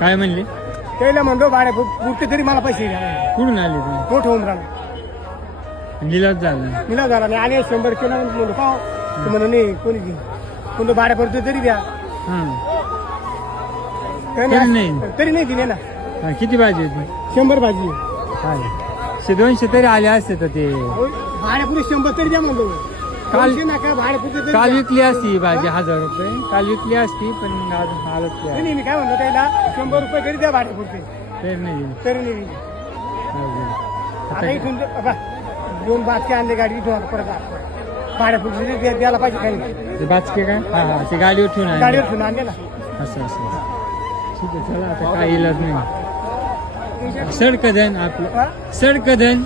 काय म्हणले? त्याला म्हणलो भाड्या पुरते तरी मला पैसे द्या. कुठून आले तुम्ही? मोठं होऊन राहिलं लिलाव झाला. मिळा झाला नाही आणि 100 केला म्हणलो का तू म्हणून नाही कोणी घे म्हणतो भाड्या पुरते तरी द्या. तरी नाही दिले ना. किती भाजी होती? 100 भाजी. 200 तरी आले असते तर ते भाड्यापुरी 100 तरी द्या म्हणलो. काल नका भाड्यापुरते काल विकली असती भाजी 1000 रुपये. काल विकली असती पण आज हालत नाही. मी काय म्हणतो त्याला 100 रुपये तरी द्या भाड्यापुरते. तरी नाही. तरी नाही. आता इथून 2 बाचके आणले गाडी इथून परत भाड्यापुरते द्यायला पाहिजे काही. ते बाचके काय? हा ते गाडीवर ठेवून आहे. गाडीवर ठेवून आणले ना. असं ठीक आहे. चला आता काय इलाज नाही. सडकधन आपलं सडकधन